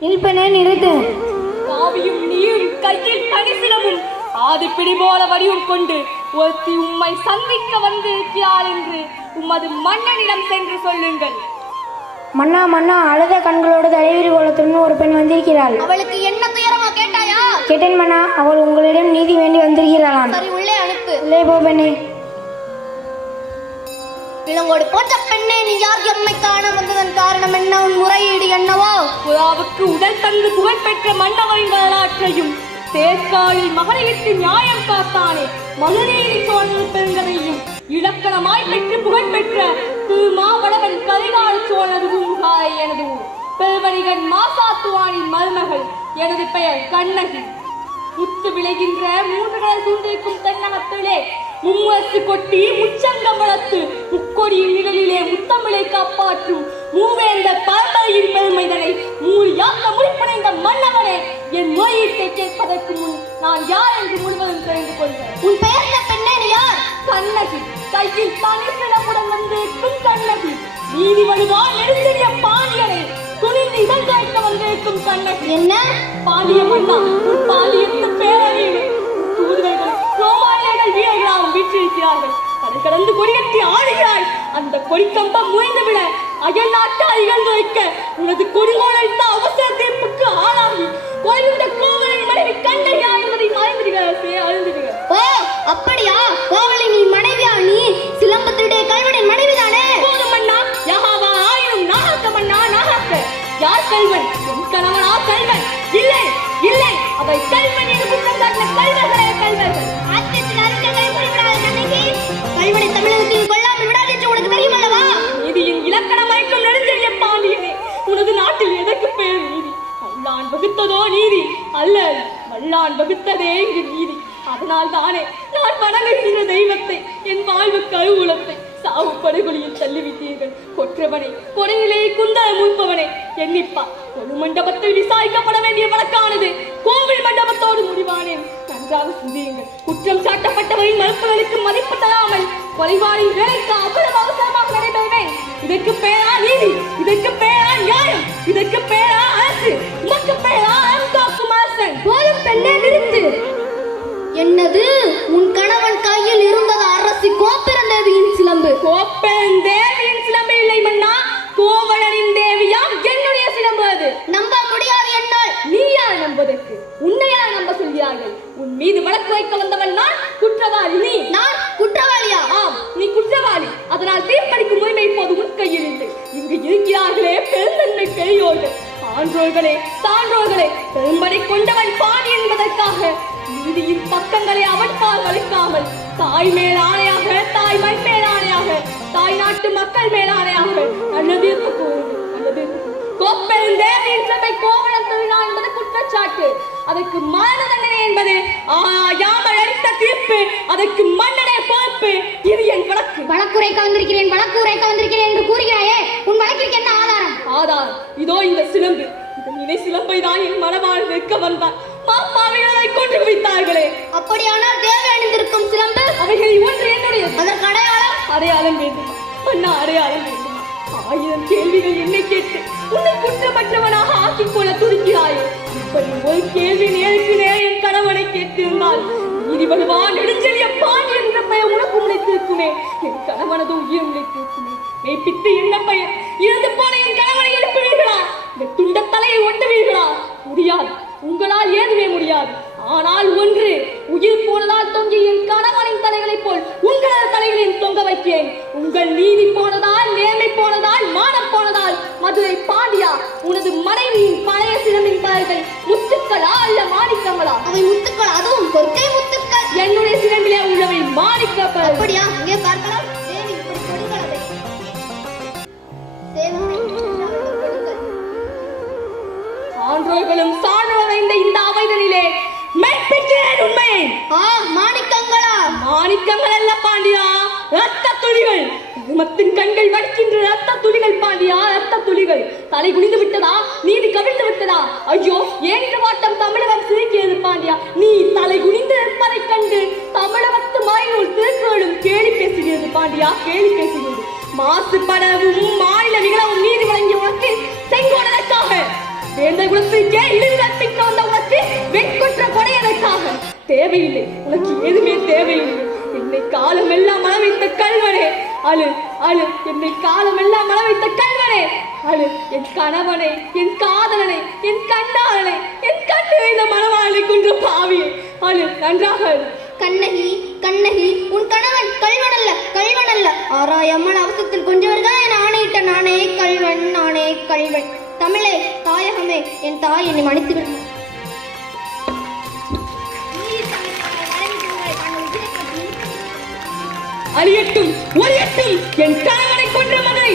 நிற்பனே நிறுத்து. காவியும் நீயும் கையில் தனிசிலமும் ஆதிப்பிடி போல வடிவம் கொண்டு ஒருத்தி உம்மை சந்திக்க வந்திருக்கிறாள் என்று உமது மன்னனிடம் சென்று சொல்லுங்கள். மன்னா மன்னா அழுத கண்களோடு தலைவிரி கோலத்துடன் ஒரு பெண் வந்திருக்கிறாள். அவளுக்கு என்ன துயரமா கேட்டாயா? கேட்டேன் மன்னா அவள் உங்களிடம் நீதி வேண்டி வந்திருக்கிறாளாம். சரி உள்ளே அனுப்பு. உள்ளே போ பெண்ணே. இளங்கோடு போட்ட பெண்ணே நீ யார் எம்மை காண வந்ததன் காரணம் என்ன? உன் முறையீடு என்னவோ? புறாவுக்கு உடல் தந்து புகழ்பெற்ற மன்னவரின் வரலாற்றையும் தேர்காலில் மகளிருக்கு நியாயம் காத்தானே மனுநீதி சோழன் பெருங்கதையும் இலக்கணமாய் பெற்று புகழ்பெற்ற திரு மாவளவன் கரிகால சோழனது பூங்காரை எனது பெருவணிகன் மாசாத்துவானின் மருமகள் எனது பெயர் கண்ணகி. முத்து விளைகின்ற மூன்று கடல் சூழ்ந்திருக்கும் தென்னகத்திலே மும்மரசு கொட்டி முச்சங்கம் வளர்த்து கண்ணகி நீதி வலுவால் நெடுஞ்செறிய பாண்டியனை துணிந்து இதழ்காய்க்க வந்திருக்கும் கண்ணகி என்ன? பாண்டிய மன்னா பாண்டியத்து பேரவையில் தூதுவர்கள் ரோமானியர்கள் வீரர்களாகவும் வீற்றிருக்கிறார்கள். கடந்து கொடியேற்றி ஆடுகிறாய். அந்த கொடிக்கம்பம் முயந்து விட அயல் நாட்டால் இழந்து வைக்க உனது கொடுங்கோலைத்த அவசர தீர்ப்புக்கு ஆளாகி கொலையுண்ட கோவலின் மனைவி மறைந்துடுகிறார் அழுந்துடுகிறார் ஓ அப்படியா? கோவலை வகுத்ததோ நீதி அல்ல வல்லான் வகுத்ததே இங்கு நீதி. அதனால் தானே நான் வணங்குகிற தெய்வத்தை என் வாழ்வு கருவூலத்தை சாவு படுகொலியில் தள்ளிவிட்டீர்கள். கொற்றவனை கொடையிலே குந்த மூப்பவனே எண்ணிப்பா. ஒரு மண்டபத்தில் விசாரிக்கப்பட வேண்டிய வழக்கானது. கோவில் மண்டபத்தோடு முடிவானேன். நன்றாக சிந்தியுங்கள். குற்றம் சாட்டப்பட்டவரின் மறுப்புகளுக்கு மதிப்பு தராமல் கொலைவாளின் வேலைக்கு அவ்வளவு அவசரமாக நடைபெறுவேன். இதற்கு பேரா நீதி இதற்கு பேரா நியாயம் இதற்கு பேரா அரசு இதற்கு பேரா அருங்காக்கும் அரசன் போதும் பெண்ணே நிறுத்து என்னது? உன் கணவன் கையில் இருந்த அரசி கோப்பிறந்தேவியின் சிலம்பு. கோப்பன் தேவியின் சிலம்பு இல்லை மன்னா. கோவலனின் தேவியாம் என்னுடைய சிலம்பு அது. நம்ப முடியாது என்னால். நீ யார் நம்புவதற்கு? உன்னை யார் நம்ப சொல்கிறார்கள்? உன் மீது வழக்கு வைக்க வந்தவன் நான் குற்றவாளி நீ. நான் குற்றவாளியா? ஆம் நீ குற்றவாளி. அதனால் தீர்ப்பளிக்கும் உரிமை இப்போது உன் கையில் இல்லை. இங்கு இருக்கிறார்களே பெருந்தன்மை பெரியோர்கள் ஆன்றோர்களே சான்றோர்களே பெரும்படை கொண்டவன் பாணி என்பதற்காக நீதியின் பக்கங்களை அவன் பால் வலிக்காமல் தாய் மேல் ஆணையாக தாய் மண் மேல் ஆணையாக தாய் நாட்டு மக்கள் மேல் ஆணையாக நல்ல தீர்ப்பு கூறுங்கள் நல்ல தீர்ப்பு சபை கோவலன் திருவிழா என்பது குற்றச்சாட்டு. அதற்கு மரண தண்டனை என்பது ஆ, யாமல் அளித்த தீர்ப்பு அதற்கு மன்னனே பொறுப்பு. இது என் வழக்கு. வழக்குரைக்க வந்திருக்கிறேன் வழக்குரை வந்திருக்கிறேன் என்று கூறுகிறாயே உன் வழக்கிற்கு என்ன ஆதாரம் இதோ இந்த சிலம்பு. நினை சிலம்பை தான் என் மனவாழ் நிற்க வந்தான் மாப்பாவிகளை கொண்டு குவித்தார்களே அப்படியானால் தேவை அணிந்திருக்கும் சிலம்பு? அவைகளில் ஒன்று என்னுடைய அதற்கு அடையாளம்? அடையாளம் வேண்டுமா? அண்ணா அடையாளம் வேண்டுமா? ஆயிரம் கேள்விகள் என்னை கேட்டு உன்னை குற்றமற்றவனாக ஆக்கிக் கொள்ள துடிக்கிறாயோ. இப்படி ஒரு கேள்வி நேருக்கு நேர் என் கணவனை கேட்டிருந்தால் நீதி வலுவா நெடுஞ்செழிய பாணி என்ற பெயர் உனக்கு உழைத்திருக்குமே என் கணவனது உயிர் உழைத்திருக்குமே மெய்ப்பித்து என்ன பெயர்? இறந்து போன என் ஆனால் ஒன்று உயிர் போனதால் தொங்கிய என் கணவனின் தலைகளைப் போல் உங்களது தலைகளையும் தொங்க வைக்கிறேன் உங்கள் நீதி போனதால் நேர்மை போனதால் மானம் போனதால் மதுரை பாண்டியா உனது மனைவியின் பழைய சிலம்பின் பெயர்கள் முத்துக்களா அல்ல மாணிக்கங்களா? அவை முத்துக்கள் அதுவும் கொற்கை முத்துக்கள். என்னுடைய சிலம்பிலே உள்ளவை மாணிக்க அப்படியா? இங்கே பார்க்கலாம். தேவி இப்படி. சான்றோர்களும் சான்றோரைந்த இந்த அவைதனிலே மெய்ப்பிக்கிறேன் உண்மையை ஆ மாணிக்கங்களா? மாணிக்கங்கள் அல்ல பாண்டியா ரத்த துளிகள். தர்மத்தின் கண்கள் வடிக்கின்ற ரத்த துளிகள் பாண்டியா ரத்த துளிகள். தலை குனிந்து விட்டதா? நீதி கவிழ்ந்து விட்டதா? ஐயோ இந்த வாட்டம் தமிழகம் சிரிக்கிறது பாண்டியா. நீ தலை குனிந்து நிற்பதைக் கண்டு தமிழகத்து மாய்நூல் திருக்குறளும் கேலி பேசுகிறது பாண்டியா கேலி பேசுகிறது. மாசுபடவும் மாநில நிகழவும் நீதி வழங்கிய உனக்கு செங்கோடனுக்காக வேந்த குலத்திற்கே இழிவு கற்பிக்க தேவையில்லை. உனக்கு எதுவுமே தேவையில்லை. என்னை காலமெல்லாம் மழ வைத்த கல்வனே அழு அழு என்னை காலமெல்லாம் மழ வைத்த கல்வனே அழு என் கணவனை என் காதலனை என் கண்ணாளனை என் கண்ணு இந்த மனவாளி குன்ற பாவி. அழு நன்றாக கண்ணகி கண்ணகி உன் கணவன் கல்வன் அல்ல கல்வன் அல்ல ஆறாயம்மன் அவசரத்தில் கொஞ்சவர்கள் என ஆணையிட்ட நானே கல்வன் நானே கல்வன் தமிழே தாயகமே என் தாய் என்னை மன்னித்து விடு அழியட்டும் ஒழியட்டும் என் கணவனை கொன்ற மகனை